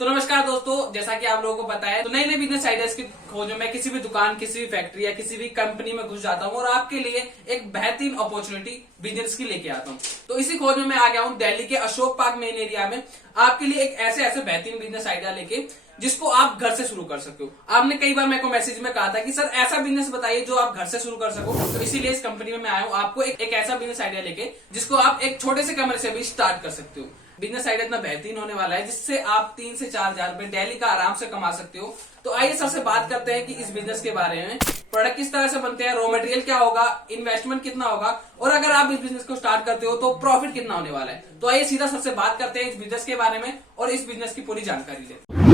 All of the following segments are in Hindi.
तो नमस्कार दोस्तों, जैसा कि आप लोगों को पता है तो नई नई बिजनेस आइडियाज की खोज में मैं किसी भी दुकान, किसी भी फैक्ट्री या किसी भी कंपनी में घुस जाता हूँ और आपके लिए एक बेहतरीन अपॉर्चुनिटी बिजनेस की लेके आता हूँ। तो इसी खोज में मैं आ गया हूँ दिल्ली के अशोक पार्क मेन एरिया में आपके लिए एक ऐसे बेहतरीन बिजनेस आइडिया लेके जिसको आप घर से शुरू कर सकते हो। आपने कई बार मेरे को मैसेज में कहा था कि सर ऐसा बिजनेस बताइए जो आप घर से शुरू कर सको, तो इसीलिए इस कंपनी में मैं आया हूँ आपको एक ऐसा बिजनेस आइडिया लेके जिसको आप एक छोटे से कमरे से भी स्टार्ट कर सकते हो। बिजनेस आइडिया इतना बेहतरीन होने वाला है जिससे आप 3 से 4 हजार रुपए डेली का आराम से कमा सकते हो। तो आइए सर से बात करते हैं कि इस बिजनेस के बारे में, प्रोडक्ट किस तरह से बनते हैं, रॉ मटेरियल क्या होगा, इन्वेस्टमेंट कितना होगा और अगर आप इस बिजनेस को स्टार्ट करते हो तो प्रॉफिट कितना होने वाला है। तो आइए सीधा सर से बात करते हैं इस बिजनेस के बारे में और इस बिजनेस की पूरी जानकारी लेते हैं।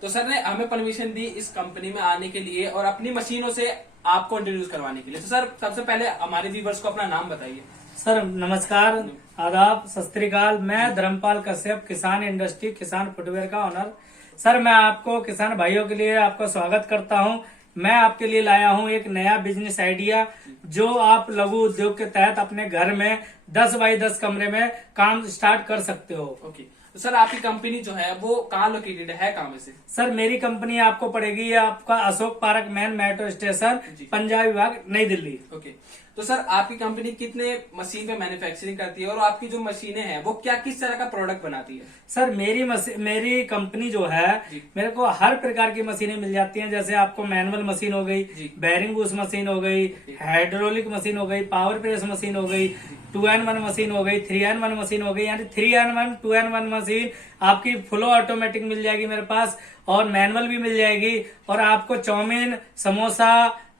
तो सर ने हमें परमिशन दी इस कंपनी में आने के लिए और अपनी मशीनों से आपको इंट्रोड्यूस करवाने के लिए। तो सर सबसे पहले हमारे व्यूवर्स को अपना नाम बताइए। सर नमस्कार, आदाब, सत श्री अकाल। मैं धर्मपाल कश्यप, किसान इंडस्ट्री, किसान फुटवेयर का ऑनर। सर मैं आपको किसान भाइयों के लिए आपका स्वागत करता हूं। मैं आपके लिए लाया हूं एक नया बिजनेस आइडिया जो आप लघु उद्योग के तहत अपने घर में 10 बाई 10 कमरे में काम स्टार्ट कर सकते हो। ओके, तो सर आपकी कंपनी जो है वो कहाँ लोकेटेड है, कहाँ में से? सर मेरी कंपनी आपको पड़ेगी आपका Ashok park main metro station, Punjab विभाग, नई दिल्ली। ओके, तो सर आपकी कंपनी कितने मशीन पे मैन्युफैक्चरिंग करती है और आपकी जो मशीनें हैं वो क्या किस तरह का प्रोडक्ट बनाती है? सर मेरी कंपनी जो है मेरे को हर प्रकार की मशीनें मिल जाती हैं। जैसे आपको मैनुअल मशीन हो गई, बेरिंग बूस मशीन हो गई, हाइड्रोलिक मशीन हो गई, पावर प्रेस मशीन हो गई, 2N1 मशीन हो गई, 3N1 मशीन हो गई, यानी 3N1 2N1 मशीन आपकी फुल ऑटोमेटिक मिल जाएगी मेरे पास और मैनुअल भी मिल जाएगी। और आपको चाउमीन, समोसा,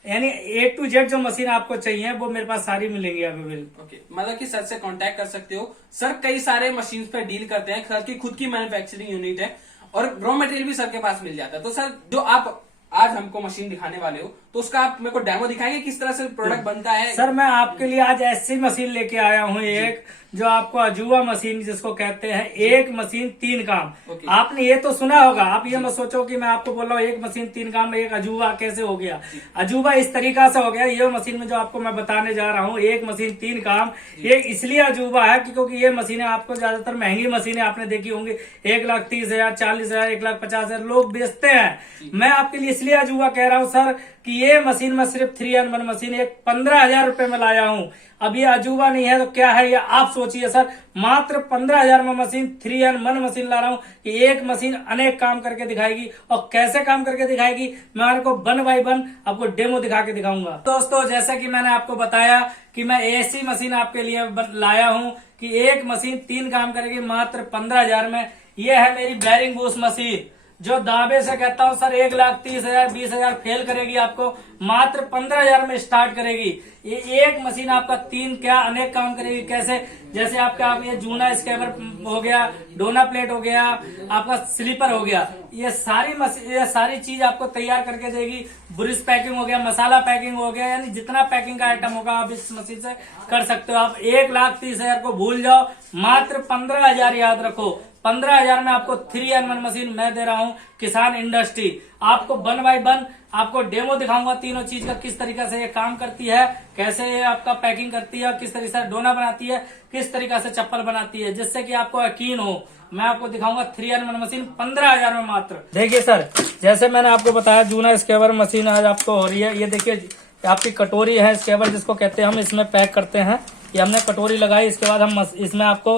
यानी A to Z जो मशीन आपको चाहिए वो मेरे पास सारी मिलेंगी अवेलेबल। ओके, मतलब कि सर से कांटेक्ट कर सकते हो। सर कई सारे मशीन पे डील करते हैं, सर की खुद की मैन्युफैक्चरिंग यूनिट है और रॉ मटेरियल भी सर के पास मिल जाता है। तो सर जो आप आज हमको मशीन दिखाने वाले हो तो उसका आप मेरे को डेमो दिखाएंगे किस तरह से प्रोडक्ट बनता है? सर मैं आपके लिए आज ऐसी मशीन लेके आया हूँ एक जो आपको अजूबा मशीन जिसको कहते हैं, एक मशीन 3 काम। आपने ये तो सुना होगा, आप ये मत सोचो कि मैं आपको बोल रहा हूँ एक मशीन 3 काम में एक अजूबा कैसे हो गया। अजूबा इस तरीका से हो गया, ये मशीन में जो आपको मैं बताने जा रहा हूँ एक मशीन 3 काम, ये इसलिए अजूबा है क्योंकि ये मशीनें आपको ज्यादातर महंगी मशीनें आपने देखी होंगी, 1,30,000, 40,000, 1,50,000 लोग बेचते हैं। मैं आपके लिए इसलिए अजूबा कह रहा हूँ सर कि ये मशीन में सिर्फ 3N1 मशीन एक 15,000 रुपए में लाया हूँ। अब ये अजूबा नहीं है तो क्या है ये आप सोचिए सर, मात्र 15,000 में मशीन 3N1 मशीन ला रहा हूँ कि एक मशीन अनेक काम करके दिखाएगी। और कैसे काम करके दिखाएगी मैं आपको 1 बाय 1 आपको डेमो दिखा के दिखाऊंगा। दोस्तों जैसा कि मैंने आपको बताया कि मैं ऐसी मशीन आपके लिए लाया हूँ कि एक मशीन 3 काम करेगी मात्र 15,000 में। ये है मेरी बेरिंग बूस मशीन जो दावे से कहता हूँ सर 1,30,000, 20,000 फेल करेगी, आपको मात्र 15,000 में स्टार्ट करेगी। ये एक मशीन आपका 3 क्या अनेक काम करेगी। कैसे? जैसे आपका ये जूना स्कैबर हो गया, डोना प्लेट हो गया, आपका स्लीपर हो गया, ये सारी चीज आपको तैयार करके देगी। ब्रिज पैकिंग हो गया, मसाला पैकिंग हो गया, यानी जितना पैकिंग का आइटम होगा आप इस मशीन से कर सकते हो। आप 1,30,000 को भूल जाओ, मात्र 15,000 याद रखो। 15,000 में आपको 3N1 मशीन मैं दे रहा हूँ किसान इंडस्ट्री। आपको 1 बाय 1 आपको डेमो दिखाऊंगा तीनों चीज का, किस तरीके से ये काम करती है, कैसे ये आपका पैकिंग करती है, किस तरीके से डोना बनाती है, किस तरीके से चप्पल बनाती है, जिससे कि आपको यकीन हो। मैं आपको दिखाऊंगा 3N1 मशीन 15,000 में मात्र। देखिए सर, जैसे मैंने आपको बताया जूना स्कैबर मशीन आज आपको हो रही है। ये देखिए आपकी कटोरी है, स्कैबर जिसको कहते हैं, हम इसमें पैक करते हैं। ये हमने कटोरी लगाई, इसके बाद हम इसमें आपको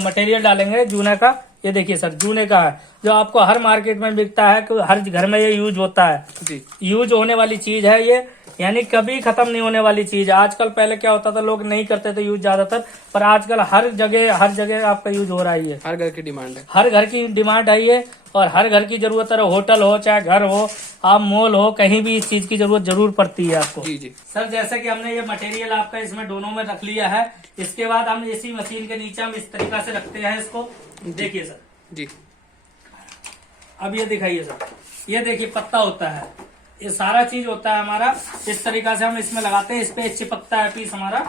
मटेरियल डालेंगे जूने का। ये देखिए सर जूने का है जो आपको हर मार्केट में बिकता है, हर घर में ये यूज होता है जी। यूज होने वाली चीज है ये, यानी कभी खत्म नहीं होने वाली चीज है। आजकल पहले क्या होता था, लोग नहीं करते थे यूज ज्यादातर, पर आजकल हर जगह आपका यूज हो रहा है। ये हर घर की डिमांड है, हर घर की डिमांड है ये, और हर घर की जरूरत है। होटल हो चाहे घर हो, आप मॉल हो, कहीं भी इस चीज की जरूरत जरूर पड़ती है आपको। जी जी सर जैसे कि हमने ये मटेरियल आपका इसमें दोनों में रख लिया है, इसके बाद हम इसी मशीन के नीचे हम इस तरीका से रखते हैं इसको। देखिए सर जी, अब ये दिखाइए सर, ये देखिए पत्ता होता है, ये सारा चीज होता है हमारा। इस तरीका से हम इसमें लगाते हैं, इस पे चिपकता है पीस हमारा।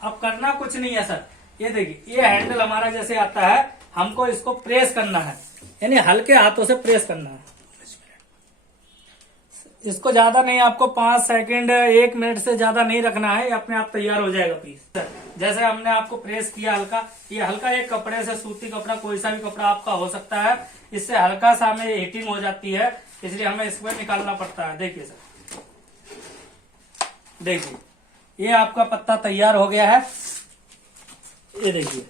अब करना कुछ नहीं है सर, ये देखिए ये हैंडल हमारा जैसे आता है, हमको इसको प्रेस करना है, यानी हल्के हाथों से प्रेस करना है। इसको ज्यादा नहीं, आपको 5 सेकंड 1 मिनट से ज्यादा नहीं रखना है, अपने आप तैयार हो जाएगा पीस। जैसे हमने आपको प्रेस किया हल्का, ये हल्का एक कपड़े से, सूती कपड़ा कोई सा भी कपड़ा आपका हो सकता है, इससे हल्का सा हमें हीटिंग हो जाती है, इसलिए हमें इसको निकालना पड़ता है। देखिए सर, देखिए ये आपका पत्ता तैयार हो गया है, ये देखिए,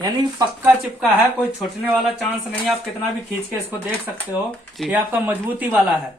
यानी पक्का चिपका है, कोई छूटने वाला चांस नहीं है। आप कितना भी खींच के इसको देख सकते हो, ये आपका मजबूती वाला है।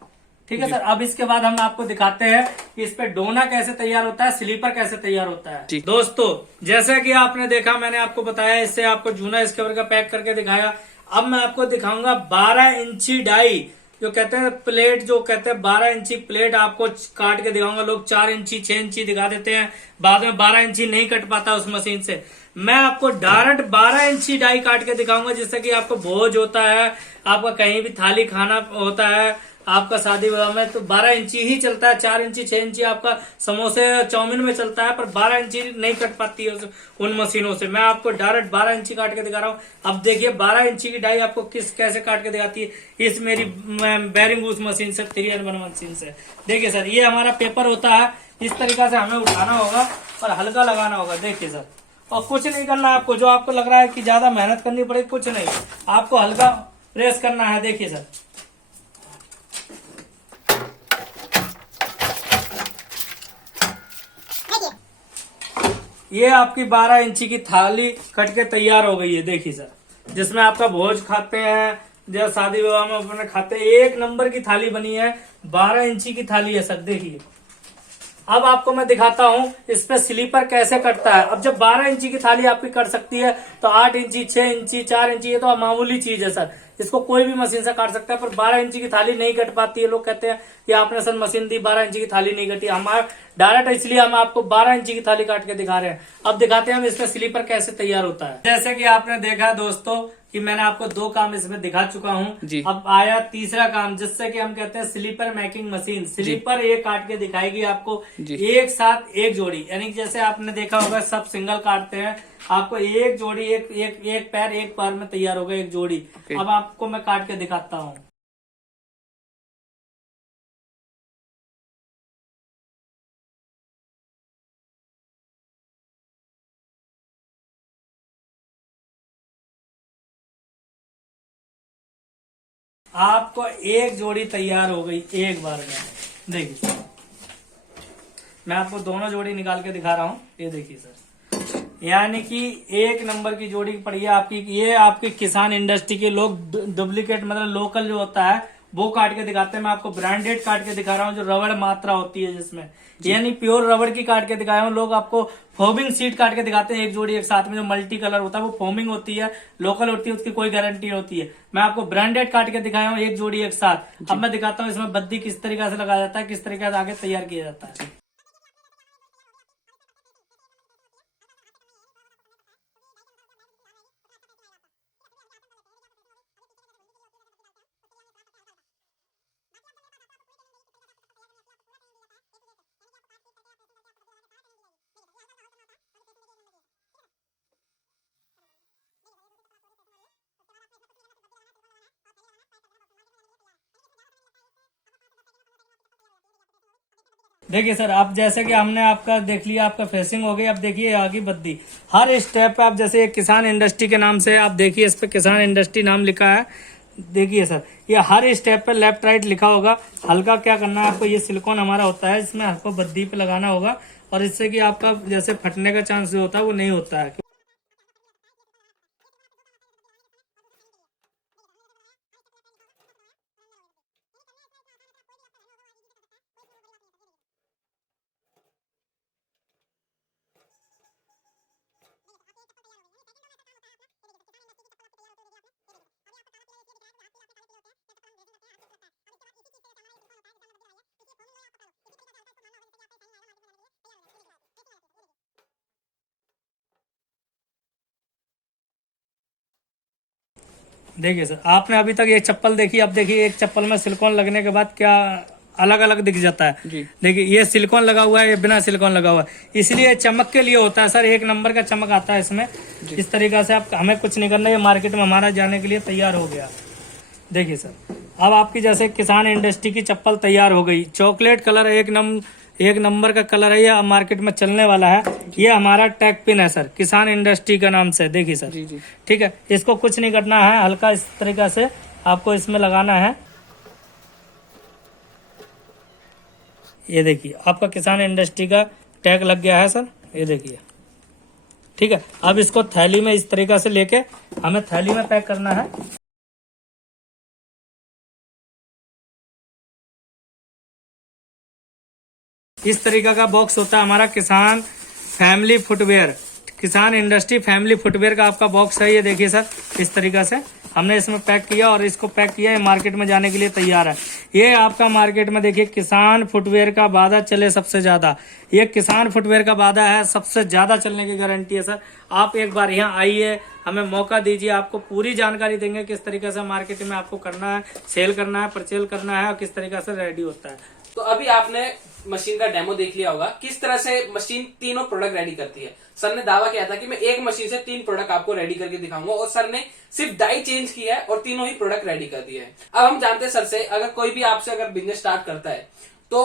ठीक है सर, अब इसके बाद हम आपको दिखाते हैं कि इस पे डोना कैसे तैयार होता है, स्लीपर कैसे तैयार होता है। दोस्तों जैसा कि आपने देखा, मैंने आपको बताया, इससे आपको जूना इसके ऊपर का पैक करके दिखाया। अब मैं आपको दिखाऊंगा 12 इंची डाई, जो कहते हैं प्लेट, जो कहते हैं 12 इंची प्लेट आपको काट के दिखाऊंगा। लोग 4 इंची 6 इंची दिखा देते हैं, बाद में 12 इंची नहीं कट पाता उस मशीन से। मैं आपको डायरेक्ट 12 इंची डाई काट के दिखाऊंगा, जिससे कि आपको भोज होता है, आपका कहीं भी थाली खाना होता है, आपका शादी विवाह में, तो 12 इंची ही चलता है। 4 इंची 6 इंची आपका समोसे चाउमीन में चलता है, पर 12 इंची नहीं कट पाती है उन मशीनों से। मैं आपको डायरेक्ट 12 इंची काट के दिखा रहा हूँ। अब देखिए 12 इंची की डाई आपको कैसे काट के दिखाती है, इस मेरी बेरिंग उस मशीन से, 3N1 मशीन से। देखिए सर, ये हमारा पेपर होता है, इस तरीका से हमें उठाना होगा और हल्का लगाना होगा। देखिए सर, और कुछ नहीं करना आपको, जो आपको लग रहा है कि ज्यादा मेहनत करनी पड़ेगी, कुछ नहीं, आपको हल्का प्रेस करना है। देखिए सर, ये आपकी 12 इंची की थाली कट के तैयार हो गई है। देखिए सर, जिसमें आपका भोज खाते हैं, जब शादी विवाह में अपने खाते हैं, 1 नंबर की थाली बनी है, 12 इंची की थाली है सर। देखिए अब आपको मैं दिखाता हूँ इस पे स्लीपर कैसे कटता है। अब जब 12 इंची की थाली आपकी कट सकती है, तो 8 इंची 6 इंची 4 इंची ये तो मामूली चीज है सर, इसको कोई भी मशीन से काट सकता है। पर 12 इंची की थाली नहीं कट पाती है। लोग कहते हैं कि आपने सर मशीन दी, 12 इंची की थाली नहीं कटी। हमारा डायरेक्ट, इसलिए हम आपको 12 इंची की थाली काट के दिखा रहे हैं। अब दिखाते हैं हम इसमें स्लीपर कैसे तैयार होता है। जैसे कि आपने देखा दोस्तों कि मैंने आपको 2 काम इसमें दिखा चुका हूँ, अब आया तीसरा काम, जिससे कि हम कहते हैं स्लीपर मेकिंग मशीन। स्लीपर ये काट के दिखाएगी आपको एक साथ एक जोड़ी, यानी जैसे आपने देखा होगा सब सिंगल काटते हैं, आपको एक जोड़ी, एक पैर एक पैर में तैयार होगा, एक जोड़ी। अब आपको मैं काट के दिखाता हूँ। आपको एक जोड़ी तैयार हो गई एक बार में। देखिए मैं आपको दोनों जोड़ी निकाल के दिखा रहा हूँ, ये देखिए सर, यानी कि 1 नंबर की जोड़ी पड़ी है आपकी। ये आपकी किसान इंडस्ट्री के लोग डुप्लीकेट, मतलब लोकल जो होता है वो काट के दिखाते हैं। मैं आपको ब्रांडेड काट के दिखा रहा हूँ, जो रबड़ मात्रा होती है जिसमें, यानी प्योर रबड़ की काट के दिखाया हूँ। लोग आपको फोमिंग सीट काट के दिखाते हैं, एक जोड़ी एक साथ में, जो मल्टी कलर होता है वो फोमिंग होती है, लोकल होती है, उसकी कोई गारंटी होती है। मैं आपको ब्रांडेड काट के दिखाया हूँ, एक जोड़ी एक साथ। अब मैं दिखाता हूँ इसमें बद्दी किस तरीके से लगाया जाता है, किस तरीके से आगे तैयार किया जाता है। देखिए सर, अब जैसे कि हमने आपका देख लिया, आपका फेसिंग हो गई। अब देखिए आगे बद्दी, हर स्टेप पे आप, जैसे किसान इंडस्ट्री के नाम से आप देखिए, इस पे किसान इंडस्ट्री नाम लिखा है। देखिए सर, ये हर स्टेप पे लेफ्ट राइट लिखा होगा। हल्का क्या करना है आपको, ये सिलिकॉन हमारा होता है, इसमें आपको बद्दी पे लगाना होगा, और इससे कि आपका जैसे फटने का चांस जो होता है वो नहीं होता है। देखिए सर, आपने अभी तक एक चप्पल देखी, अब देखिए एक चप्पल में सिलिकॉन लगने के बाद क्या अलग अलग दिख जाता है। देखिए ये सिलिकॉन लगा हुआ है, ये बिना सिलिकॉन लगा हुआ है, इसलिए चमक के लिए होता है सर। 1 नंबर का चमक आता है इसमें। इस तरीका से आप, हमें कुछ नहीं करना, ये मार्केट में हमारा जाने के लिए तैयार हो गया। देखिए सर, अब आपकी जैसे किसान इंडस्ट्री की चप्पल तैयार हो गई, चॉकलेट कलर एक नंबर का कलर है, ये अब मार्केट में चलने वाला है। ये हमारा टैग पिन है सर, किसान इंडस्ट्री का नाम से, देखिए सर। जी। ठीक है, इसको कुछ नहीं करना है, हल्का इस तरीका से आपको इसमें लगाना है। ये देखिए आपका किसान इंडस्ट्री का टैग लग गया है सर, ये देखिए। ठीक है, अब इसको थैली में इस तरीका से लेके हमें थैली में पैक करना है। इस तरीका का बॉक्स होता है हमारा किसान फैमिली फुटवेयर, किसान इंडस्ट्री फैमिली फुटवेयर का आपका बॉक्स है। ये देखिए सर, इस तरीका से हमने इसमें पैक किया और इसको पैक किया, ये मार्केट में जाने के लिए तैयार है। ये आपका मार्केट में देखिए किसान फुटवेयर का वादा चले सबसे ज्यादा, ये किसान फुटवेयर का वादा है, सबसे ज्यादा चलने की गारंटी है सर। आप एक बार यहाँ आइए, हमें मौका दीजिए, आपको पूरी जानकारी देंगे किस तरीके से मार्केट में आपको करना है, सेल करना है, परचेल करना है और किस तरीके से रेडी होता है। तो अभी आपने मशीन का डेमो देख लिया होगा, किस तरह से मशीन तीनों प्रोडक्ट रेडी करती है। सर ने दावा किया था कि मैं एक मशीन से 3 प्रोडक्ट आपको रेडी करके दिखाऊंगा, और सर ने सिर्फ डाई चेंज किया है और तीनों ही प्रोडक्ट रेडी कर दिए हैं। अब हम जानते हैं सर से, अगर कोई भी आपसे अगर बिजनेस स्टार्ट करता है तो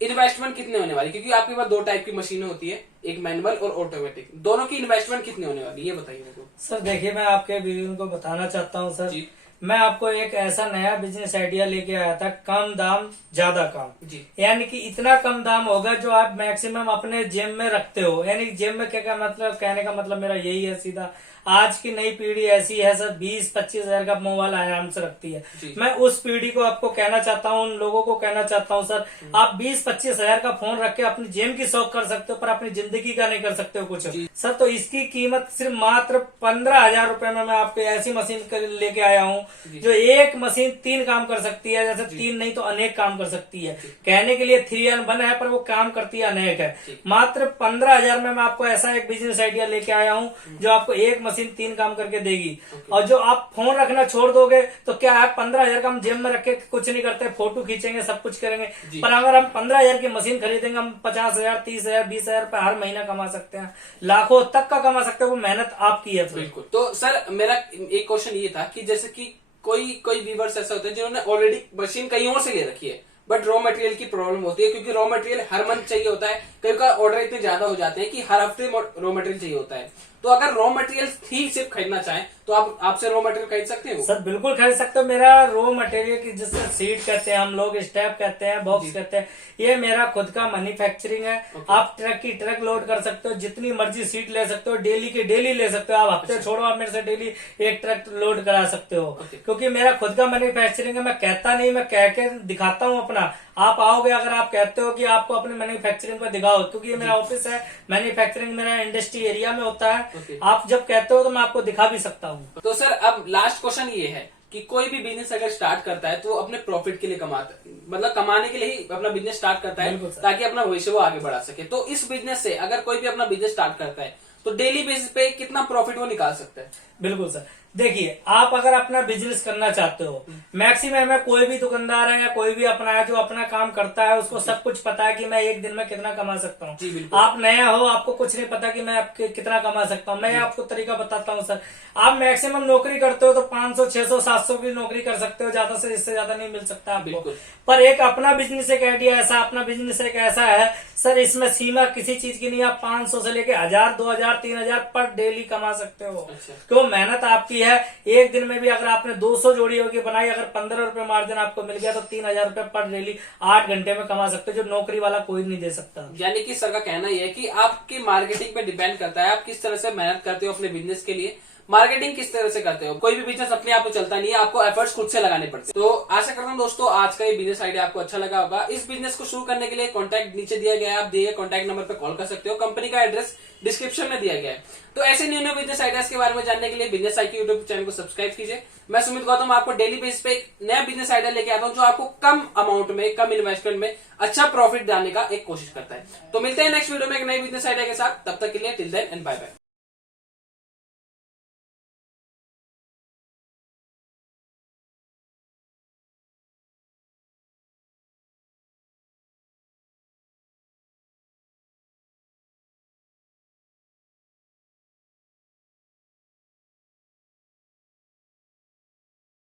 इन्वेस्टमेंट कितने होने वाली, क्योंकि आपके पास 2 टाइप की मशीनें होती है, एक मैनुअल और ऑटोमेटिक, दोनों की इन्वेस्टमेंट कितनी होने वाली, ये बताइए मेरे को। सर देखिए, मैं आपके व्यूअर्स को बताना चाहता हूँ सर, मैं आपको एक ऐसा नया बिजनेस आइडिया लेके आया था, कम दाम ज्यादा काम जी। यानी कि इतना कम दाम होगा जो आप मैक्सिमम अपने जेब में रखते हो। यानी जेब में क्या मतलब, कहने का मतलब मेरा यही है सीधा, आज की नई पीढ़ी ऐसी है सर, 20-25 हजार का मोबाइल आराम से रखती है। मैं उस पीढ़ी को आपको कहना चाहता हूँ, उन लोगों को कहना चाहता हूँ सर, आप 20-25 हजार का फोन रख के अपनी जेब की शौक कर सकते हो, पर अपनी जिंदगी का नहीं कर सकते हो कुछ सर। तो इसकी कीमत सिर्फ मात्र 15,000 रुपए में मैं आपको ऐसी मशीन लेके आया हूँ जो एक मशीन 3 काम कर सकती है। जैसे 3 नहीं तो अनेक काम कर सकती है। कहने के लिए 3 in 1 है, पर वो काम करती है अनेक है। मात्र 15,000 में मैं आपको ऐसा एक बिजनेस आइडिया लेके आया हूँ जो आपको एक मशीन 3 काम करके देगी। और जो आप फोन रखना छोड़ दोगे तो क्या है, 15,000 का हम जेब में रख के कुछ नहीं करते, फोटो खींचेंगे, सब कुछ करेंगे, पर अगर हम 15,000 की मशीन खरीदेंगे, हम 50,000, 30,000, 20,000 रुपए हर महीना कमा सकते हैं, लाखों तक का कमा सकते हैं। वो मेहनत आपकी है। बिल्कुल। तो सर मेरा एक क्वेश्चन ये था कि जैसे कि कोई व्यूअर्स ऐसा होते हैं जिन्होंने ऑलरेडी मशीन कहीं और से ले रखी है, बट रॉ मटेरियल की प्रॉब्लम होती है, क्योंकि रॉ मटेरियल हर मंथ चाहिए होता है, कई का ऑर्डर इतने ज्यादा हो जाते हैं कि हर हफ्ते रॉ मटेरियल चाहिए होता है। तो अगर रॉ मटेरियल ही सिर्फ खरीदना चाहें तो आप आपसे रॉ मटेरियल खरीद सकते हैं? सर बिल्कुल खरीद सकते हो। मेरा रॉ मटेरियल की जिससे सीट कहते हैं हम लोग, स्टेप कहते हैं, बॉक्स कहते हैं, ये मेरा खुद का मैन्युफैक्चरिंग है। आप ट्रक की ट्रक लोड कर सकते हो, जितनी मर्जी सीट ले सकते हो, डेली की डेली ले सकते हो। आप हफ्ते छोड़ो, आप मेरे से डेली एक ट्रक लोड करा सकते हो, क्योंकि मेरा खुद का मैन्युफैक्चरिंग है। मैं कहता नहीं, मैं कह के दिखाता हूँ अपना। आप आओगे, अगर आप कहते हो कि आपको अपने मैन्युफैक्चरिंग को दिखाओ, क्योंकि ये मेरा ऑफिस है, मैन्युफैक्चरिंग मेरा इंडस्ट्री एरिया में होता है। आप जब कहते हो तो मैं आपको दिखा भी सकता हूँ। तो सर अब लास्ट क्वेश्चन ये है कि कोई भी बिजनेस अगर स्टार्ट करता है तो वो अपने प्रॉफिट के लिए कमाता है, मतलब कमाने के लिए ही अपना बिजनेस स्टार्ट करता है, ताकि अपना भविष्य वो आगे बढ़ा सके। तो इस बिजनेस से अगर कोई भी अपना बिजनेस स्टार्ट करता है तो डेली बेसिस पे कितना प्रॉफिट वो निकाल सकता है? बिल्कुल सर, देखिए आप अगर अपना बिजनेस करना चाहते हो, मैक्सिमम है, कोई भी दुकानदार है या कोई भी अपना है जो अपना काम करता है, उसको सब कुछ पता है कि मैं एक दिन में कितना कमा सकता हूँ। आप नया हो, आपको कुछ नहीं पता कि मैं कितना कमा सकता हूँ। मैं आपको तरीका बताता हूँ सर। आप मैक्सिमम नौकरी करते हो तो 500, 600, 700 की नौकरी कर सकते हो, ज्यादा से इससे ज्यादा नहीं मिल सकता आपको। पर एक अपना बिजनेस एक आइडिया ऐसा, अपना बिजनेस एक ऐसा है सर, इसमें सीमा किसी चीज की नहीं। आप 500 से लेके 1000, 2000, 3000 पर डेली कमा सकते हो। क्यों? मेहनत आपकी है। एक दिन में भी अगर आपने 200 जोड़ी होगी बनाई, अगर 15 रुपए मार्जिन आपको मिल गया तो 3000 रुपए पर डेली 8 घंटे में कमा सकते हो, जो नौकरी वाला कोई नहीं दे सकता। यानी कि सर का कहना यह है कि आपकी मार्केटिंग पे डिपेंड करता है, आप किस तरह से मेहनत करते हो अपने बिजनेस के लिए, मार्केटिंग किस तरह से करते हो। कोई भी बिजनेस अपने आप में चलता नहीं है, आपको एफर्ट्स खुद से लगाने पड़ते हैं। तो आशा करता हूँ दोस्तों आज का ये बिजनेस आइडिया आपको अच्छा लगा होगा। इस बिजनेस को शुरू करने के लिए कॉन्टैक्ट नीचे दिया गया है, आप दिए गए कॉन्टैक्ट नंबर पर कॉल कर सकते हो। कंपनी का एड्रेस डिस्क्रिप्शन में दिया गया है। तो ऐसे न्यू बिजनेस आइडियाज के बारे में जानने के लिए बिजनेस IQ यूट्यूब चैनल को सब्सक्राइब कीजिए। मैं सुमित गौतम आपको डेली बेसिस पे एक नया बिजनेस आइडिया लेके आता हूँ जो आपको कम अमाउंट में, कम इन्वेस्टमेंट में अच्छा प्रॉफिट डालने का एक कोशिश करता है। तो मिलते हैं नेक्स्ट वीडियो में एक नई बिजनेस आइडिया के साथ। तब तक के लिए till then and bye bye.